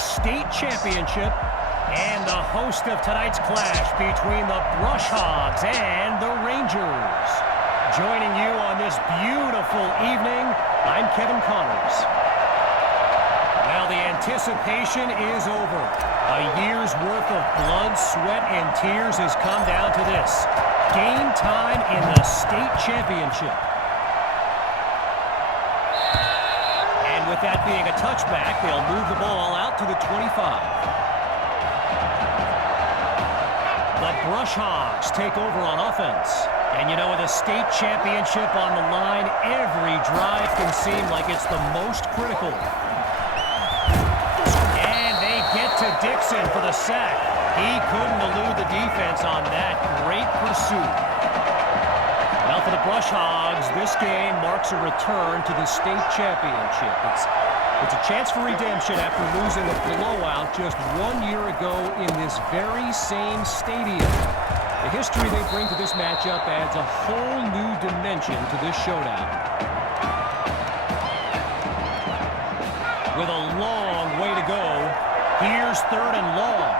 state championship and the host of tonight's clash between the Brush Hogs and the Rangers. Joining you on this beautiful evening, I'm Kevin Connors. Well, the anticipation is over. A year's worth of blood, sweat, and tears has come down to this. Game time in the state championship. And with that being a touchback, they'll move the ball out to the 25. The Brush Hogs take over on offense. And you know, with a state championship on the line, every drive can seem like it's the most critical. And they get to Dixon for the sack. He couldn't elude the defense on that great pursuit. Well, for the Brush Hogs, this game marks a return to the state championship. It's a chance for redemption after losing a blowout just 1 year ago in this very same stadium. The history they bring to this matchup adds a whole new dimension to this showdown. With a long way to go, here's 3rd and long.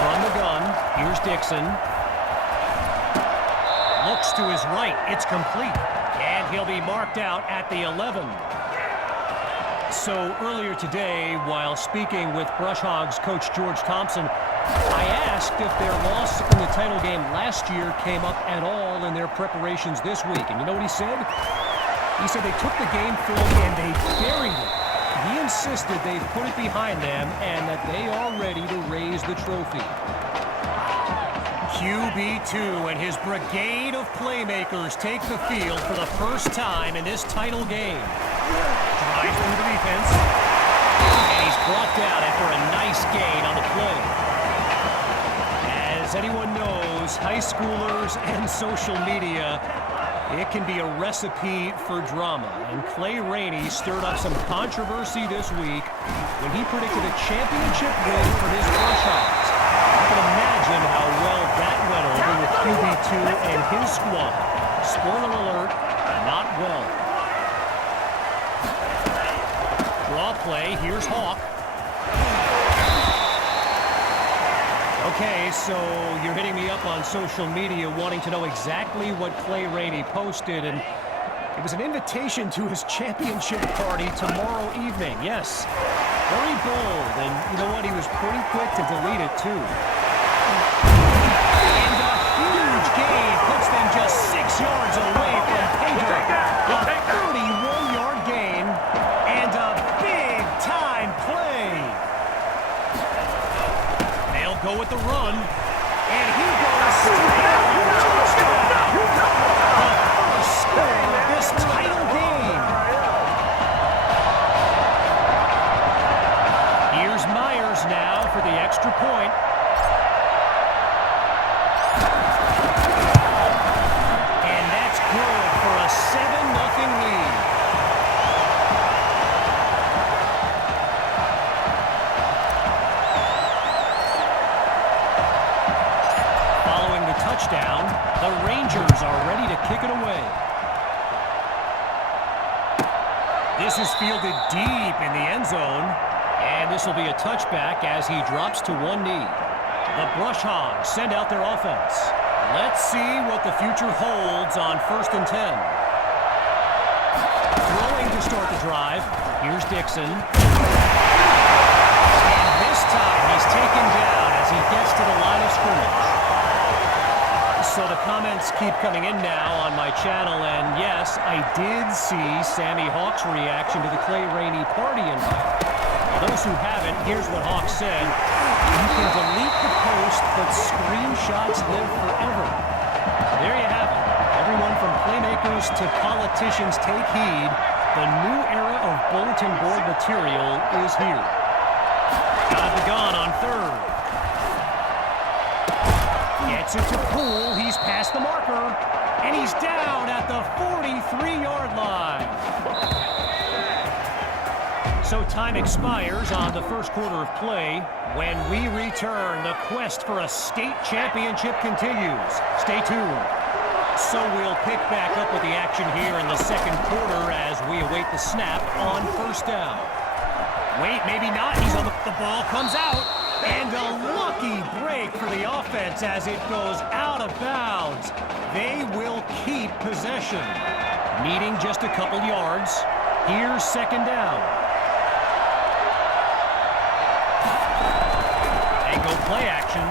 From the gun, here's Dixon. Looks to his right, it's complete. And he'll be marked out at the 11. So earlier today, while speaking with Brush Hogs coach George Thompson, I asked if their loss in the title game last year came up at all in their preparations this week. And you know what he said? He said they took the game film and they buried it. He insisted they've put it behind them and that they are ready to raise the trophy. QB2 and his brigade of playmakers take the field for the first time in this title game. Drives through the defense, and he's brought down after a nice gain on the play. As anyone knows, high schoolers and social media, it can be a recipe for drama. And Clay Rainey stirred up some controversy this week when he predicted a championship win for his Brush Hogs. You can imagine how well that went over with QB2 and his squad. Spoiler alert, not well. Draw play, here's Hawk. Okay, so you're hitting me up on social media wanting to know exactly what Clay Rainey posted, and it was an invitation to his championship party tomorrow evening. Yes, very bold, and you know what? He was pretty quick to delete it, too. And a huge gain puts them just 6 yards away from Pedro. A 31-yard gain and a big-time play. They'll go with the run, and he goes straight on touchdown. The first score of this title game. Here's Myers now for the extra point. And that's good for a 7-0 lead. Following the touchdown, the Rangers are ready to kick it away. This is fielded deep in the end zone. And this will be a touchback as he drops to one knee. The Brush Hogs send out their offense. Let's see what the future holds on 1st and 10. Throwing to start the drive. Here's Dixon. And this time he's taken down as he gets to the line of scrimmage. So the comments keep coming in now on my channel, and yes, I did see Sammy Hawk's reaction to the Clay Rainey party invite. For those who haven't, here's what Hawk said. You can delete the post, but screenshots live forever. There you have it. Everyone from playmakers to politicians take heed. The new era of bulletin board material is here. Got the gun on 3rd. Gets it to Poole. He's past the marker. And he's down at the 43-yard line. So time expires on the first quarter of play. When we return, the quest for a state championship continues. Stay tuned. So we'll pick back up with the action here in the second quarter as we await the snap on first down. Wait, maybe not. He's on the ball comes out. And a lucky break for the offense as it goes out of bounds. They will keep possession. Needing just a couple yards. Here's second down. They go play action.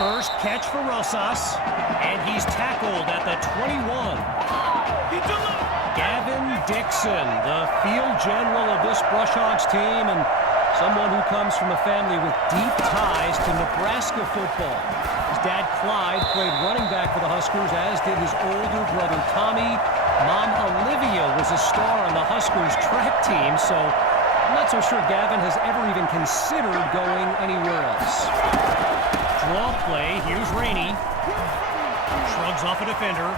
First catch for Rosas. And he's tackled at the 21. Gavin Dixon, the field general of this Brush Hogs team, and someone who comes from a family with deep ties to Nebraska football. His dad, Clyde, played running back for the Huskers, as did his older brother, Tommy. Mom, Olivia, was a star on the Huskers track team, so I'm not so sure Gavin has ever even considered going anywhere else. Draw play. Here's Rainey. Shrugs off a defender.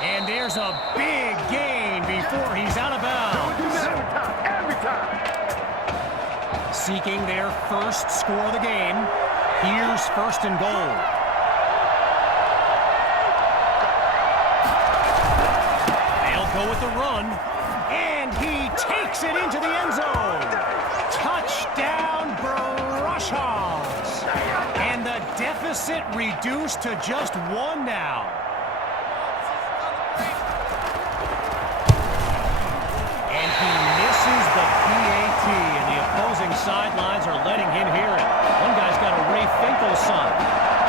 And there's a big gain before he's out of bounds. Every time. Seeking their first score of the game. Here's first and goal. They'll go with the run. And he takes it into the end zone. Touchdown, Brush Hogs. And the deficit reduced to just one now. And he misses the PAT, and the opposing sidelines are letting him hear it. One guy's got a Ray Finkel sign.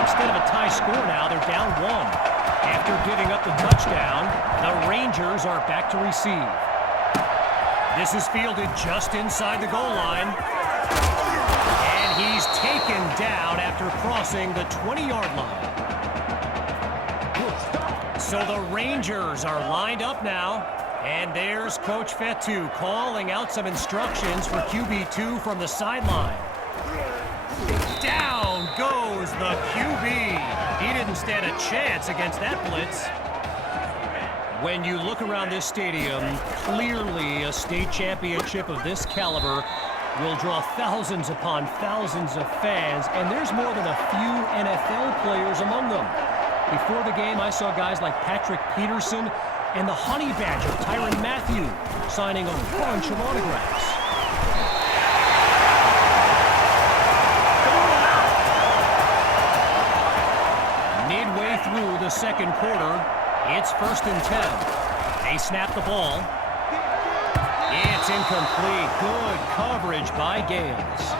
Instead of a tie score now, they're down one. After giving up the touchdown, the Rangers are back to receive. This is fielded just inside the goal line. And he's taken down after crossing the 20-yard line. So the Rangers are lined up now. And there's Coach Fetu calling out some instructions for QB2 from the sideline. Down goes the QB. He didn't stand a chance against that blitz. When you look around this stadium, clearly a state championship of this caliber will draw thousands upon thousands of fans, and there's more than a few NFL players among them. Before the game, I saw guys like Patrick Peterson and the Honey Badger, Tyrann Mathieu, signing a bunch of autographs. Midway through the second quarter, it's 1st and 10. They snap the ball. It's incomplete. Good coverage by Gales.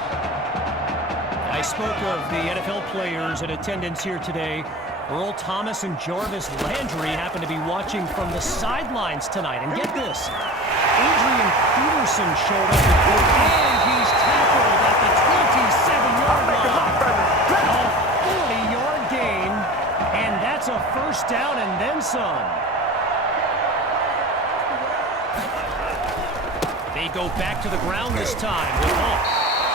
I spoke of the NFL players in attendance here today. Earl Thomas and Jarvis Landry happen to be watching from the sidelines tonight. And get this, Adrian Peterson showed up at court, and he's tackled at the 27-yard line. A 40-yard gain, and that's a first down and then some. They go back to the ground this time with Hawk.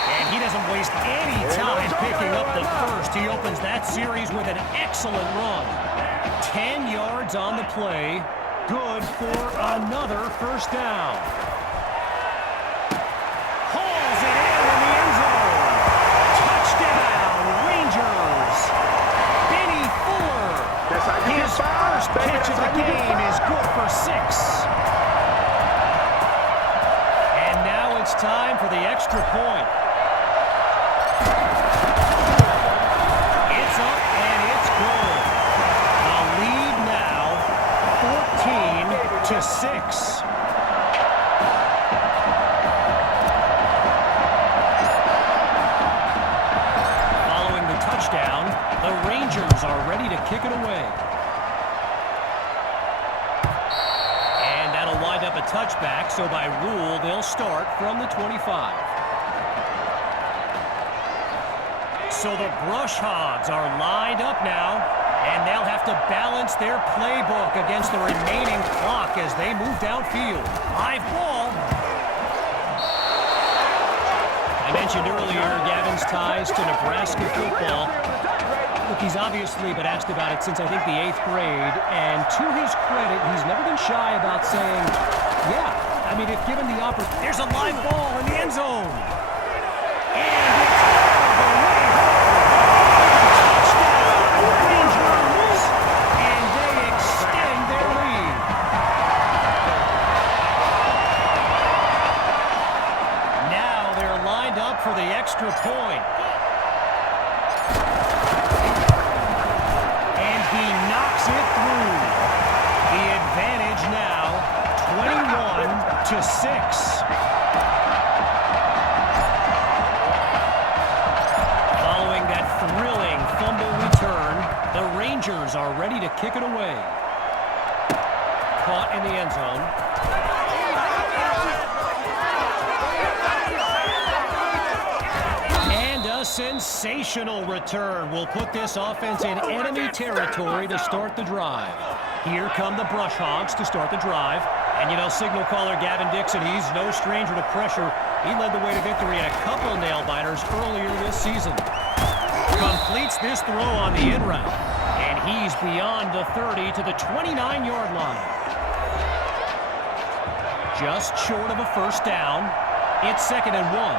And he doesn't waste any time picking up the first. He opens that series with an excellent run. 10 yards on the play. Good for another first down. Hauls it in the end zone. Touchdown, Rangers. Benny Fuller. His first catch of the game is good for 6. And now it's time for the extra point. It's up and it's good. The lead now, 14-6. Following the touchdown, the Rangers are ready to kick it away. And that'll wind up a touchback, so by rule, they'll start from the 25. So the Brush Hogs are lined up now, and they'll have to balance their playbook against the remaining clock as they move downfield. Live ball. I mentioned earlier Gavin's ties to Nebraska football. Look, he's obviously been asked about it since, I think, the 8th grade, and to his credit, he's never been shy about saying, yeah, I mean, if given the opportunity. There's a live ball in the end zone. And it's all the way home. Touchdown, Rangers. extra point. And he knocks it through. The advantage now 21-6. Following that thrilling fumble return, the Rangers are ready to kick it away. Caught in the end zone. And a sensational return will put this offense in enemy territory to start the drive. Here come the Brush Hogs to start the drive. And you know, signal caller Gavin Dixon, he's no stranger to pressure. He led the way to victory in a couple nail-biters earlier this season. Completes this throw on the in route. And he's beyond the 30 to the 29-yard line. Just short of a first down. It's 2nd and 1.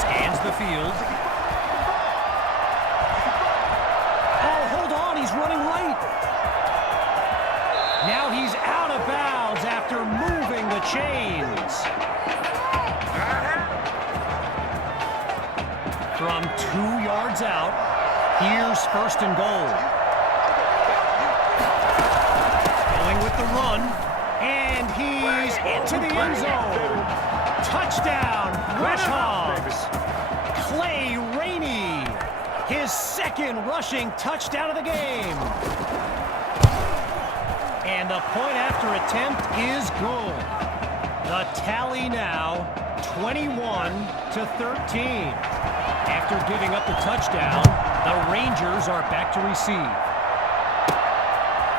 Scans the field. Oh, hold on, he's running right. Now he's out of bounds after moving the chains. From 2 yards out, here's 1st and goal. Going with the run, and he's into the end zone. Touchdown, Brush Hogs. Clay Rainey, his 2nd rushing touchdown of the game. And the point after attempt is good. The tally now 21-13. After giving up the touchdown, the Rangers are back to receive.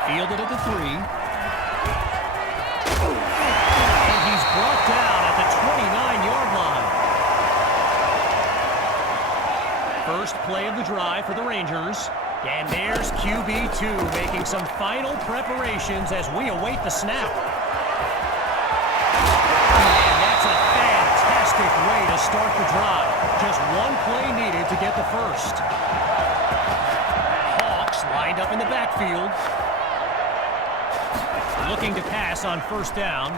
Fielded at the 3. And he's brought down at the 29-yard line. First play of the drive for the Rangers. And there's QB2 making some final preparations as we await the snap. And that's a fantastic way to start the drive. Just one play needed to get the first. Hawks lined up in the backfield. Looking to pass on first down.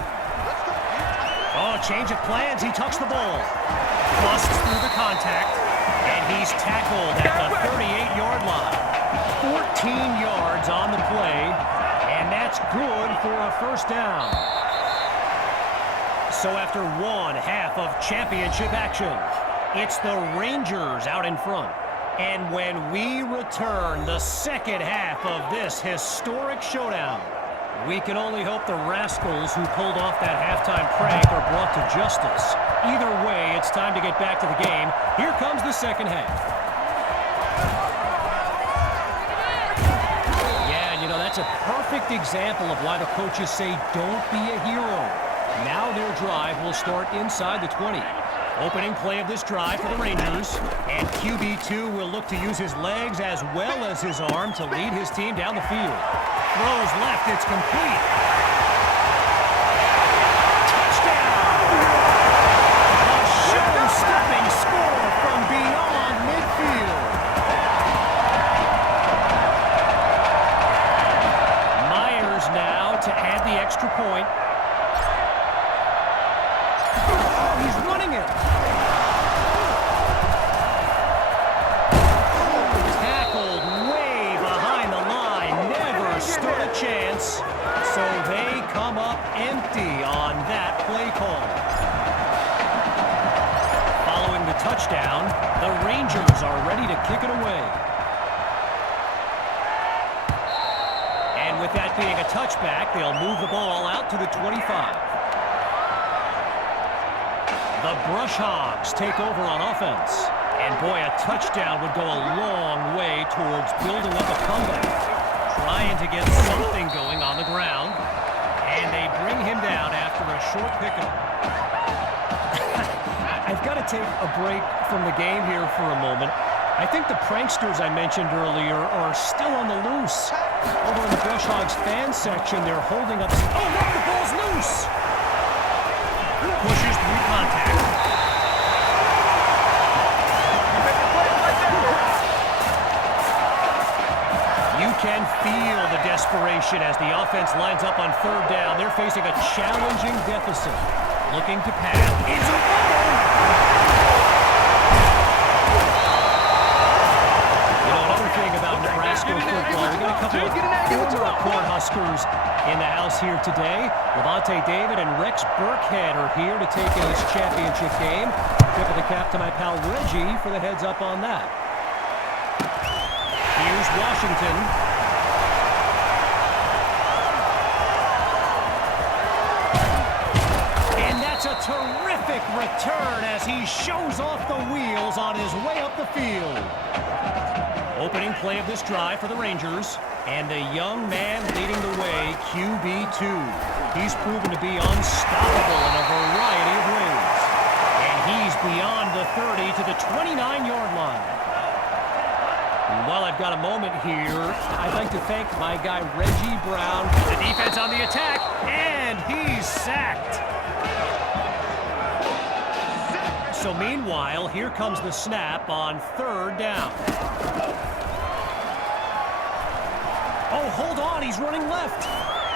Oh, change of plans. He tucks the ball. Busts through the contact. And he's tackled at the 38-yard line. 14 yards on the play. And that's good for a first down. So after one half of championship action, it's the Rangers out in front. And when we return the second half of this historic showdown, we can only hope the rascals who pulled off that halftime prank are brought to justice. Either way, it's time to get back to the game. Here comes the second half. Yeah, you know, that's a perfect example of why the coaches say don't be a hero. Now their drive will start inside the 20. Opening play of this drive for the Rangers. And QB2 will look to use his legs as well as his arm to lead his team down the field. Throws left, it's complete. Touchdown! A show-stopping score from beyond midfield. Myers now to add the extra point. Oh, he's running it. Tackled way behind the line. Never stood a chance. So they come up empty on that play call. Following the touchdown, the Rangers are ready to kick it away. And with that being a touchback, they'll move the ball out to the 25. The Brush Hogs take over on offense. And boy, a touchdown would go a long way towards building up a comeback. Trying to get something going on the ground. And they bring him down after a short pickup. I've got to take a break from the game here for a moment. I think the pranksters I mentioned earlier are still on the loose. Over in the Brush Hogs fan section, they're holding up. Oh, look, the ball's loose! Pushes through contact. You can feel the desperation as the offense lines up on third down. They're facing a challenging deficit. Looking to pass. It's a fumble. You know, another thing about Nebraska football, we got a couple of former Cornhuskers in the house here today. Levante David and Rex Burkhead are here to take in this championship game. Tip of the cap to my pal Reggie for the heads up on that. Here's Washington. A terrific return as he shows off the wheels on his way up the field. Opening play of this drive for the Rangers, and a young man leading the way, QB2. He's proven to be unstoppable in a variety of ways. And he's beyond the 30 to the 29-yard line. While I've got a moment here, I'd like to thank my guy Reggie Brown. The defense on the attack, and he's sacked. So meanwhile, here comes the snap on third down. Oh, hold on, he's running left.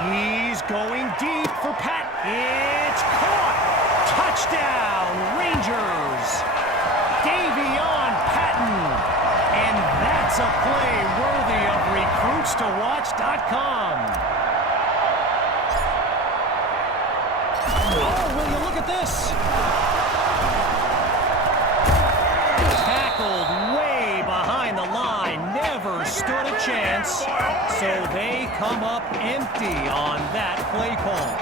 He's going deep for Pat. It's caught. Touchdown, Rangers. Davion Patton. And that's a play worthy of recruitstowatch.com. Oh, will you look at this? Way behind the line, never stood a chance, so they come up empty on that play call.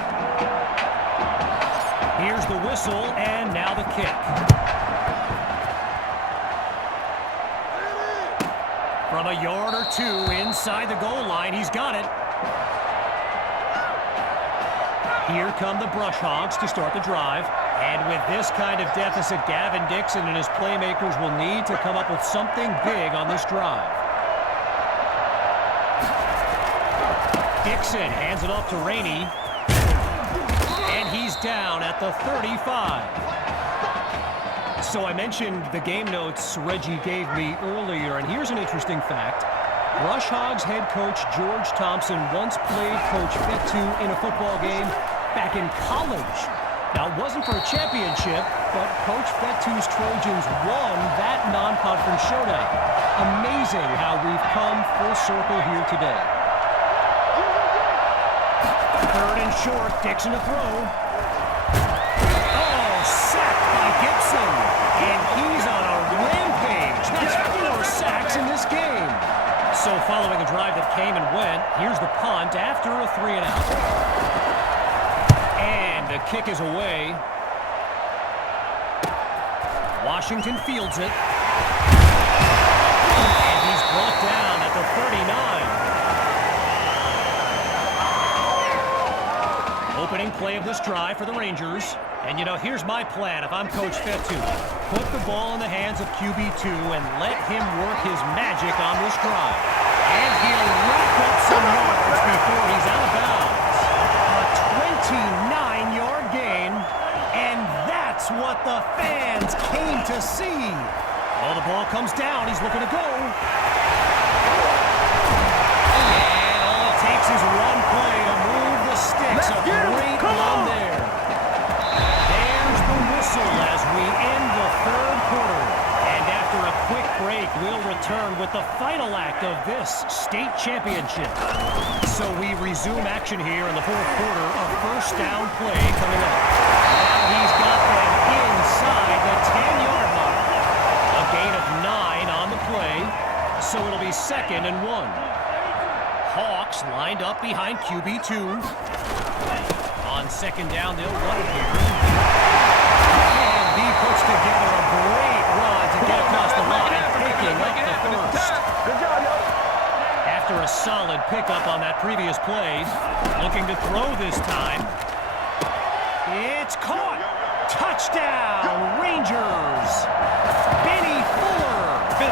Here's the whistle, and now the kick. From a yard or two inside the goal line, he's got it. Here come the Brush Hogs to start the drive. And with this kind of deficit, Gavin Dixon and his playmakers will need to come up with something big on this drive. Dixon hands it off to Rainey. And he's down at the 35. So I mentioned the game notes Reggie gave me earlier, and here's an interesting fact. Brush Hogs head coach George Thompson once played Coach Fetu in a football game back in college. Now, it wasn't for a championship, but Coach Fetu's Trojans won that non-conference showdown. Amazing how we've come full circle here today. Third and short, Dixon to throw. Oh, sacked by Gibson. And he's on a rampage. That's 4 sacks in this game. So following a drive that came and went, here's the punt after a 3-and-out. The kick is away. Washington fields it. And he's brought down at the 39. Opening play of this drive for the Rangers. And, you know, here's my plan if I'm Coach Fetu. Put the ball in the hands of QB2 and let him work his magic on this drive. And he'll rack up some yards before he's out of bounds. A 29-yard gain, and that's what the fans came to see. Oh, the ball comes down. He's looking to go. And all it takes is one play to move the sticks. A great run there. There's the whistle as we end the third quarter. And after a quick break, we'll return with the final act of this state championship. So we resume action here in the fourth quarter. A first down play coming up. Now he's got them inside the 10-yard mark. A gain of 9 on the play, so it'll be 2nd and 1. Hawks lined up behind QB2. On 2nd down, they'll run it here. And he puts together a great run to get across the line, picking up the first. Good job, yo. After a solid pickup on that previous play, looking to throw this time. It's caught! Touchdown, Rangers! Benny Fuller! 2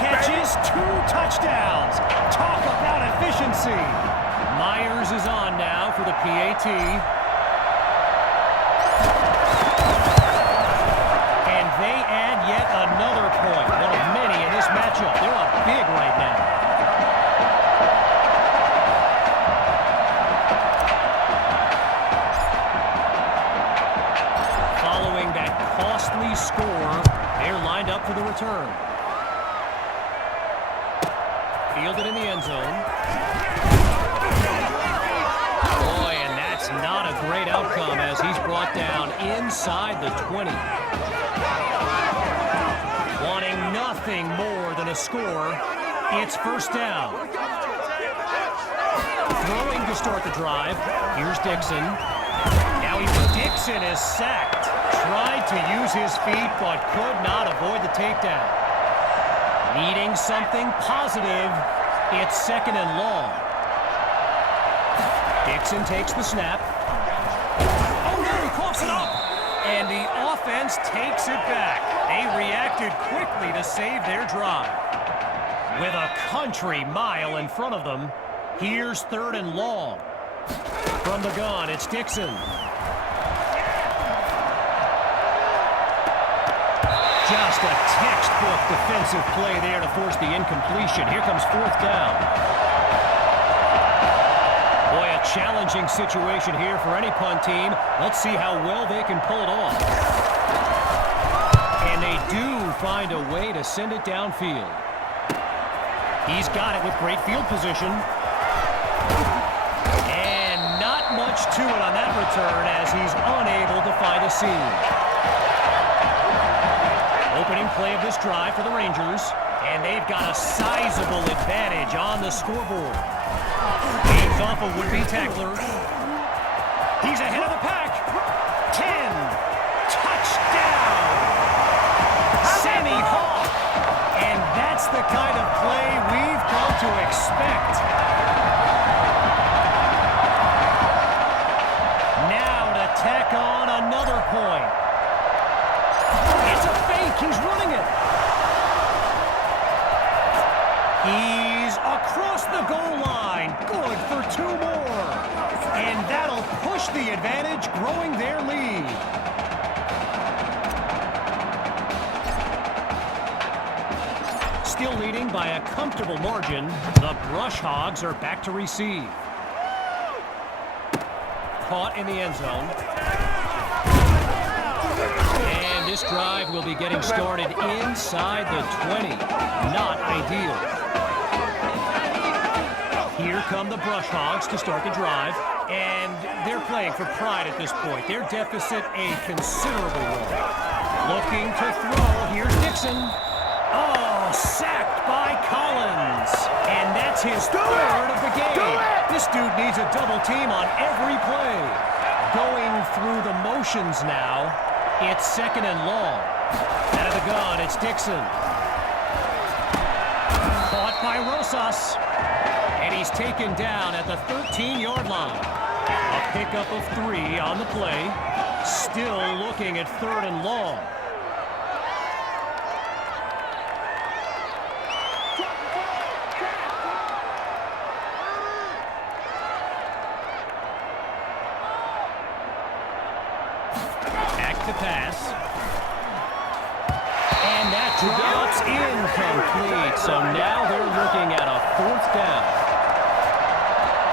catches, 2 touchdowns. Talk about efficiency. Myers is on now for the PAT. And they add yet another point. One of many in this matchup. They're up big right now. early score. They're lined up for the return. Fielded in the end zone. Boy, and that's not a great outcome as he's brought down inside the 20. Wanting nothing more than a score, it's first down. Throwing to start the drive. Here's Dixon. Now Dixon is sacked. Tried to use his feet, but could not avoid the takedown. Needing something positive, it's second and long. Dixon takes the snap. Oh no, he coughs it up! And the offense takes it back. They reacted quickly to save their drive. With a country mile in front of them, here's third and long. From the gun, it's Dixon. Just a textbook defensive play there to force the incompletion. Here comes fourth down. Boy, a challenging situation here for any punt team. Let's see how well they can pull it off. And they do find a way to send it downfield. He's got it with great field position. And not much to it on that return as he's unable to find a seam. Opening play of this drive for the Rangers, and they've got a sizable advantage on the scoreboard. Gains off a would-be tackler. He's ahead of the pack. 10. Touchdown! Sammy Hawk. And that's the kind of play we've come to expect. Now to tack on another point. He's running it. He's across the goal line. Good for 2 more. And that'll push the advantage, growing their lead. Still leading by a comfortable margin. The Brush Hogs are back to receive. Caught in the end zone. This drive will be getting started inside the 20. Not ideal. Here come the Brush Hogs to start the drive, and they're playing for pride at this point. Their deficit a considerable one. Looking to throw. Here's Dixon. Oh, sacked by Collins. And that's his third of the game. This dude needs a double team on every play. Going through the motions now. It's second and long. Out of the gun, it's Dixon. Caught by Rosas. And he's taken down at the 13-yard line. A pickup of 3 on the play. Still looking at third and long. Pass. And that drops incomplete. So now they're looking at a fourth down.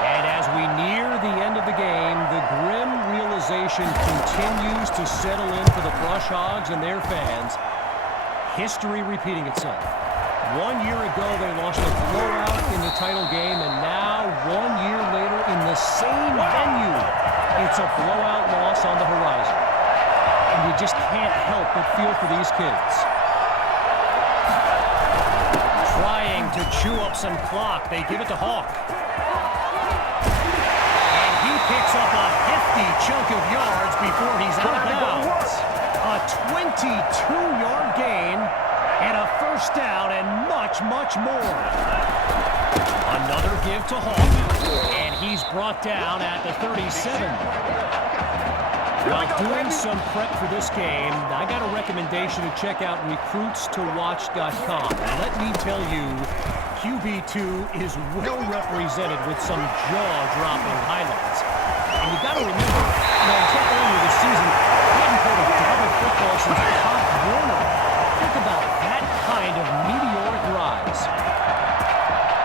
And as we near the end of the game, the grim realization continues to settle in for the Brush Hogs and their fans. History repeating itself. 1 year ago, they lost a blowout in the title game, and now 1 year later in the same venue, it's a blowout loss on the horizon. And you just can't help but feel for these kids. Trying to chew up some clock. They give it to Hawk. And he picks up a hefty chunk of yards before he's out of bounds. A 22-yard gain and a first down and much, much more. Another give to Hawk. And he's brought down at the 37. While doing some prep for this game, I got a recommendation to check out recruitstowatch.com. And let me tell you, QB2 is well represented with some jaw-dropping highlights. And you got to remember, until earlier this season, he hadn't played a down of football since Pop Warner. Think about that kind of meteoric rise.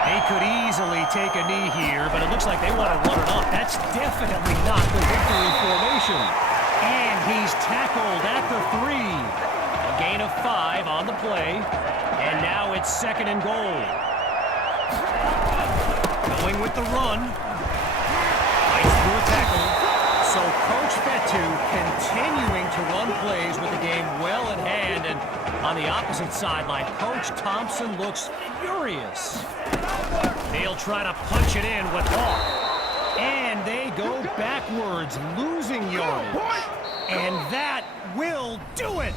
They could easily take a knee here, but it looks like they want to run it up. That's definitely not the victory formation. And he's tackled at the 3. of 5 on the play. And now it's 2nd and goal. Going with the run. Fights through a tackle. So Coach Fetu continuing to run plays with the game well in hand. And on the opposite sideline, Coach Thompson looks furious. They'll try to punch it in with Hawk. And they go backwards, losing yardage. And that will do it.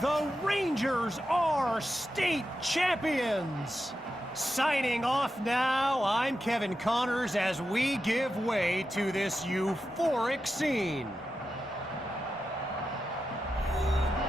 The Rangers are state champions. Signing off now, I'm Kevin Connors as we give way to this euphoric scene.